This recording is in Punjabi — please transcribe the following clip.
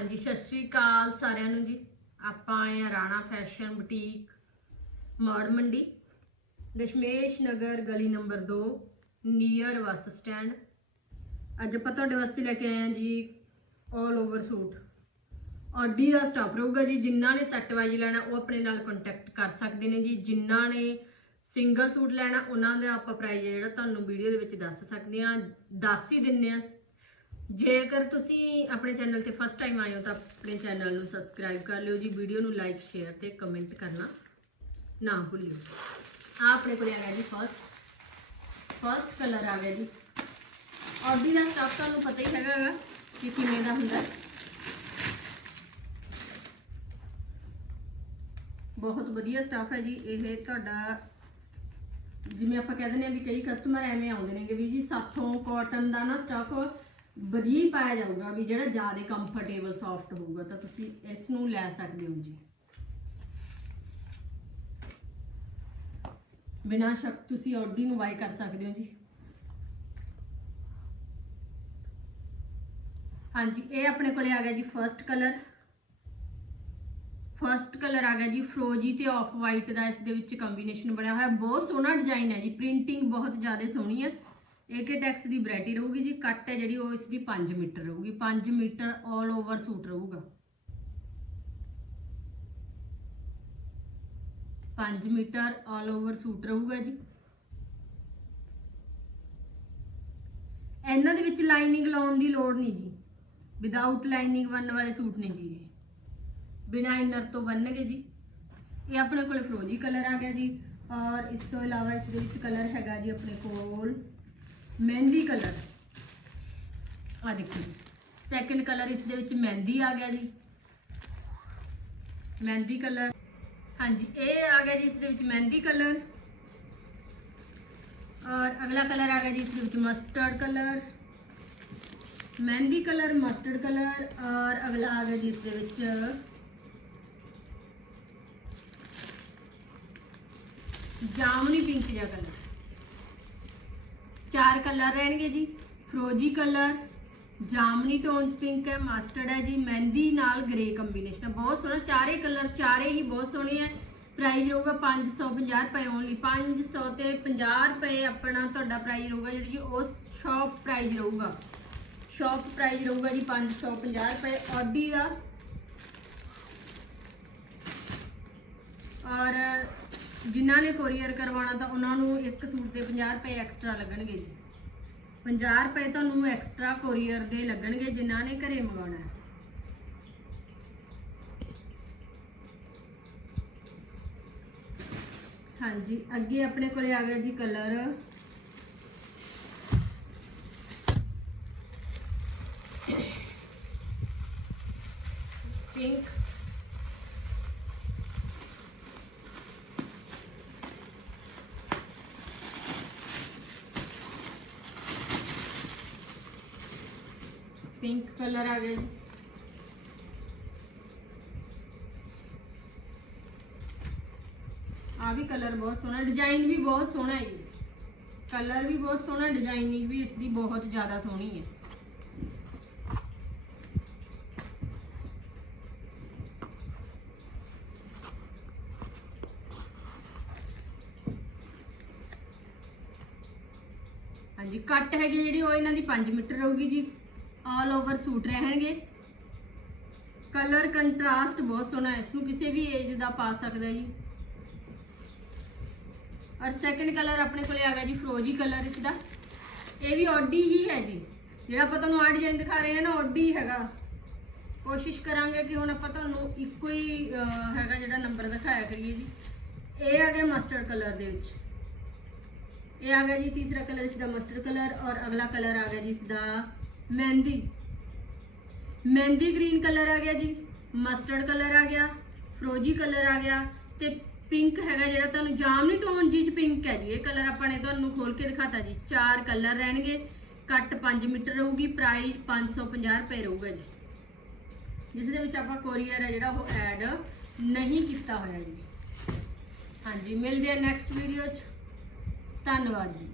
ਹਾਂਜੀ, ਸਤਿ ਸ਼੍ਰੀ ਅਕਾਲ ਸਾਰਿਆਂ ਨੂੰ ਜੀ। ਆਪਾਂ ਆਏ ਆ ਰਾਣਾ ਫੈਸ਼ਨ ਬੁਟੀਕ, ਮੌੜ ਮੰਡੀ ਦਸ਼ਮੇਸ਼ ਨਗਰ ਗਲੀ ਨੰਬਰ 2 ਨੀਅਰ ਬੱਸ ਸਟੈਂਡ। ਅੱਜ ਆਪਾਂ ਤੁਹਾਡੇ ਵਾਸਤੇ ਲੈ ਕੇ ਆਏ ਆ ਜੀ 올 ਓਵਰ ਸੂਟ। ਆਡੀ ਦਾ ਸਟਾਫ ਰਹੂਗਾ ਜੀ, ਜਿਨ੍ਹਾਂ ਨੇ ਸੈੱਟ ਵਾਈਜ਼ ਲੈਣਾ, ਉਹ ਆਪਣੇ ਨਾਲ ਕੰਟੈਕਟ ਕਰ ਸਕਦੇ ਨੇ ਜੀ। ਜਿਨ੍ਹਾਂ ਨੇ ਸਿੰਗਲ ਸੂਟ ਲੈਣਾ, ਉਹਨਾਂ ਦਾ ਆਪਾਂ ਪ੍ਰਾਈਸ ਜਿਹੜਾ ਤੁਹਾਨੂੰ ਵੀਡੀਓ ਦੇ ਵਿੱਚ ਦੱਸ ਸਕਦੇ ਆ ਦੱਸ ਹੀ ਦਿੰਨੇ ਆ ਜੇਕਰ ਤੁਸੀਂ ਆਪਣੇ ਚੈਨਲ ਤੇ ਫਸਟ ਟਾਈਮ ਆਏ ਹੋ ਤਾਂ ਆਪਣੇ ਚੈਨਲ ਨੂੰ ਸਬਸਕ੍ਰਾਈਬ ਕਰ ਲਿਓ ਜੀ ਵੀਡੀਓ ਨੂੰ ਲਾਈਕ ਸ਼ੇਅਰ ਤੇ ਕਮੈਂਟ ਕਰਨਾ ਨਾ ਭੁੱਲਿਓ। ਆ ਆਪਣੇ ਕੋਲ ਆ ਗਿਆ ਜੀ ਫਸਟ ਫਸਟ ਕਲਰ ਆ ਗਿਆ ਜੀ। ਆਡੀ ਦਾ ਸਟਾਫ ਤੁਹਾਨੂੰ ਪਤਾ ਹੀ ਹੈਗਾ ਕਿ ਕਿਵੇਂ ਦਾ ਹੁੰਦਾ। ਬਹੁਤ ਵਧੀਆ ਸਟਾਫ ਹੈ ਜੀ, ਇਹ ਤੁਹਾਡਾ ਜਿਵੇਂ ਆਪਾਂ ਕਹਿ ਦਿੰਦੇ ਆ ਵੀ ਕਈ ਕਸਟਮਰ ਐਵੇਂ ਆਉਂਦੇ ਨੇਗੇ ਵੀ ਜੀ, ਸਾਥੋਂ ਕਾਟਨ ਦਾ ਨਾ ਸਟਾਫ ਵਧੀਆ ਹੀ ਪਾਇਆ ਜਾਊਗਾ ਵੀ ਜਿਹੜਾ ਜ਼ਿਆਦਾ ਕੰਫਰਟੇਬਲ ਸੌਫਟ ਹੋਊਗਾ ਤਾਂ ਤੁਸੀਂ ਇਸ ਨੂੰ ਲੈ ਸਕਦੇ ਹੋ ਜੀ। ਬਿਨਾਂ ਸ਼ੱਕ ਤੁਸੀਂ ਆਡੀ ਨੂੰ ਬਾਈ ਕਰ ਸਕਦੇ ਹੋ ਜੀ। ਹਾਂਜੀ, ਇਹ ਆਪਣੇ ਕੋਲੇ ਆ ਗਿਆ ਜੀ ਫਰਸਟ ਕਲਰ ਫਰਸਟ ਕਲਰ ਆ ਗਿਆ ਜੀ ਫਰੋਜੀ ਤੇ ਆਫ ਵਾਈਟ ਦਾ, ਇਸ ਦੇ ਵਿੱਚ ਕੰਬੀਨੇਸ਼ਨ ਬਣਿਆ ਹੋਇਆ। ਬਹੁਤ ਸੋਹਣਾ ਡਿਜ਼ਾਈਨ ਹੈ ਜੀ। ਪ੍ਰਿੰਟਿੰਗ ਬਹੁਤ ਜ਼ਿਆਦਾ ਸੋਹਣੀ ਹੈ। ਏਕੇ ਟੈਕਸ ਦੀ ਵੈਰਾਈਟੀ ਰਹੂਗੀ ਜੀ ਕੱਟ ਹੈ ਜਿਹੜੀ ਉਹ ਇਸ ਦੀ 5 ਮੀਟਰ ਰਹੂਗੀ। 5 ਮੀਟਰ 올 ਓਵਰ ਸੂਟ ਰਹੂਗਾ। 5 ਮੀਟਰ 올 ਓਵਰ ਸੂਟ ਰਹੂਗਾ ਜੀ। ਇਹਨਾਂ ਦੇ ਵਿੱਚ ਲਾਈਨਿੰਗ ਲਾਉਣ ਦੀ ਲੋੜ ਨਹੀਂ ਜੀ। ਵਿਦਆਊਟ ਲਾਈਨਿੰਗ ਬਣਨ ਵਾਲੇ ਸੂਟ ਨੇ ਜੀ ਇਹ। ਬਿਨਾ ਇਨਰ ਤੋਂ ਬਣਨਗੇ ਜੀ। ਇਹ ਆਪਣੇ ਕੋਲ ਫਰੋਜੀ ਕਲਰ ਆ ਗਿਆ ਜੀ। ਔਰ ਇਸ ਤੋਂ ਇਲਾਵਾ ਇਸ ਦੇ ਵਿੱਚ ਕਲਰ ਹੈਗਾ ਜੀ ਆਪਣੇ ਕੋਲ ਮਹਿੰਦੀ ਕਲਰ। ਆ ਦੇਖੋ ਸੈਕੰਡ ਕਲਰ ਇਸ ਦੇ ਵਿੱਚ ਮਹਿੰਦੀ ਆ ਗਿਆ ਜੀ। ਮਹਿੰਦੀ ਕਲਰ। ਹਾਂਜੀ, ਇਹ ਆ ਗਿਆ ਜੀ ਇਸ ਦੇ ਵਿੱਚ ਮਹਿੰਦੀ ਕਲਰ। ਔਰ ਅਗਲਾ ਕਲਰ ਆ ਗਿਆ ਜੀ ਇਸ ਦੇ ਵਿੱਚ ਮਸਟਰਡ ਕਲਰ। ਮਹਿੰਦੀ ਕਲਰ ਮਸਟਰਡ ਕਲਰ। ਔਰ ਅਗਲਾ ਆ ਗਿਆ ਜੀ ਇਸ ਦੇ ਵਿੱਚ ਜਾਮਨੀ ਪਿੰਕ ਜਿਹਾ ਕਲਰ। ਚਾਰ ਕਲਰ ਰਹਿਣਗੇ ਜੀ। ਫਰੋਜੀ ਕਲਰ, ਜਾਮਨੀ ਟੋਨਸ ਪਿੰਕ ਹੈ ਮਸਟਰਡ ਹੈ ਜੀ, ਮਹਿੰਦੀ ਨਾਲ ਗ੍ਰੇ ਕੰਬੀਨੇਸ਼ਨ ਹੈ। ਬਹੁਤ ਸੋਹਣਾ, ਚਾਰੇ ਕਲਰ, ਚਾਰੇ ਹੀ ਬਹੁਤ ਸੋਹਣੇ ਹੈ। ਪ੍ਰਾਈਸ ਰਹੂਗਾ 550 ਰੁਪਏ ਓਨਲੀ 500 ਤੇ 50 ਰੁਪਏ ਆਪਣਾ ਤੁਹਾਡਾ ਪ੍ਰਾਈਸ ਰਹੂਗਾ ਜਿਹੜੀ ਜੀ ਉਹ ਸ਼ਾਪ ਪ੍ਰਾਈਸ ਰਹੂਗਾ। ਸ਼ਾਪ ਪ੍ਰਾਈਸ ਰਹੂਗਾ ਜੀ 550 ਰੁਪਏ ਆਡੀ ਦਾ। ਔਰ ਜਿਨ੍ਹਾਂ ਨੇ ਕੋਰੀਅਰ ਕਰਵਾਉਣਾ ਤਾਂ ਉਹਨਾਂ ਨੂੰ ਇੱਕ ਸੂਟ 'ਤੇ 50 ਰੁਪਏ ਐਕਸਟਰਾ ਲੱਗਣਗੇ ਜੀ। 50 ਰੁਪਏ ਤੁਹਾਨੂੰ ਐਕਸਟਰਾ ਕੋਰੀਅਰ ਦੇ ਲੱਗਣਗੇ ਜਿਨ੍ਹਾਂ ਨੇ ਘਰੇ ਮੰਗਾਉਣਾ ਹੈ। ਹਾਂਜੀ, ਅੱਗੇ ਆਪਣੇ ਕੋਲੇ ਆ ਗਿਆ ਜੀ ਕਲਰ ਪਿੰਕ ਪਿੰਕ ਕਲਰ ਆ ਗਿਆ ਜੀ। ਆ ਵੀ ਕਲਰ ਬਹੁਤ ਸੋਹਣਾ ਡਿਜ਼ਾਈਨ ਵੀ ਬਹੁਤ ਸੋਹਣਾ ਹੈ ਜੀ। ਕਲਰ ਵੀ ਬਹੁਤ ਸੋਹਣਾ ਡਿਜ਼ਾਈਨਿੰਗ ਵੀ ਇਸ ਦੀ ਬਹੁਤ ਜ਼ਿਆਦਾ ਸੋਹਣੀ ਹੈ। ਹਾਂਜੀ, ਕੱਟ ਹੈਗੀ ਜਿਹੜੀ, ਉਹ ਇਹਨਾਂ ਦੀ 5 ਮੀਟਰ ਹੋਊਗੀ ਜੀ। ਆਲ ਓਵਰ ਸੂਟ ਰਹਿਣਗੇ। ਕਲਰ ਕੰਟਰਾਸਟ ਬਹੁਤ ਸੋਹਣਾ ਹੈ। ਇਸ ਨੂੰ ਕਿਸੇ ਵੀ ਏਜ ਦਾ ਪਾ ਸਕਦਾ ਜੀ। ਔਰ ਸੈਕੰਡ ਕਲਰ ਆਪਣੇ ਕੋਲੇ ਆ ਗਿਆ ਜੀ ਫਰੋਜੀ ਕਲਰ ਇਸ ਦਾ ਇਹ ਵੀ ਓਡੀ ਹੀ ਹੈ ਜੀ। ਜਿਹੜਾ ਆਪਾਂ ਤੁਹਾਨੂੰ ਆ ਡਿਜ਼ਾਈਨ ਦਿਖਾ ਰਹੇ ਹਾਂ ਨਾ ਆਡੀ ਹੈਗਾ। ਕੋਸ਼ਿਸ਼ ਕਰਾਂਗੇ ਕਿ ਹੁਣ ਆਪਾਂ ਤੁਹਾਨੂੰ ਇੱਕੋ ਹੀ ਹੈਗਾ ਜਿਹੜਾ ਨੰਬਰ ਦਿਖਾਇਆ ਕਰੀਏ ਜੀ। ਇਹ ਆ ਗਿਆ ਮਸਟਰਡ ਕਲਰ ਦੇ ਵਿੱਚ। ਇਹ ਆ ਗਿਆ ਜੀ ਤੀਸਰਾ ਕਲਰ ਇਸ ਦਾ ਮਸਟਰਡ ਕਲਰ ਔਰ ਅਗਲਾ ਕਲਰ ਆ ਗਿਆ ਜੀ ਇਸ ਦਾ ਮਹਿੰਦੀ। ਮਹਿੰਦੀ ਗ੍ਰੀਨ ਕਲਰ ਆ ਗਿਆ ਜੀ, ਮਸਟਰਡ ਕਲਰ ਆ ਗਿਆ, ਫਰੋਜੀ ਕਲਰ ਆ ਗਿਆ ਤੇ ਪਿੰਕ ਹੈਗਾ ਜਿਹੜਾ ਤੁਹਾਨੂੰ ਜਾਮਨੀ ਟੋਨ ਜੀ ਚ ਪਿੰਕ ਹੈ ਜੀ। ਇਹ ਕਲਰ ਆਪਾਂ ਨੇ ਤੁਹਾਨੂੰ ਖੋਲ ਕੇ ਦਿਖਾਤਾ ਜੀ। ਚਾਰ ਕਲਰ ਰਹਿਣਗੇ, ਕੱਟ 5 ਮੀਟਰ ਰਹੂਗੀ ਪ੍ਰਾਈਸ 550 ਰੁਪਏ ਰਹੂਗਾ ਜੀ। ਜਿਸ ਦੇ ਵਿੱਚ ਆਪਾਂ ਕੋਰੀਅਰ ਹੈ ਜਿਹੜਾ ਉਹ ਐਡ ਨਹੀਂ ਕੀਤਾ ਹੋਇਆ ਜੀ। ਹਾਂਜੀ, ਮਿਲਦੇ ਆ ਨੈਕਸਟ ਵੀਡੀਓ 'ਚ। ਧੰਨਵਾਦ ਜੀ।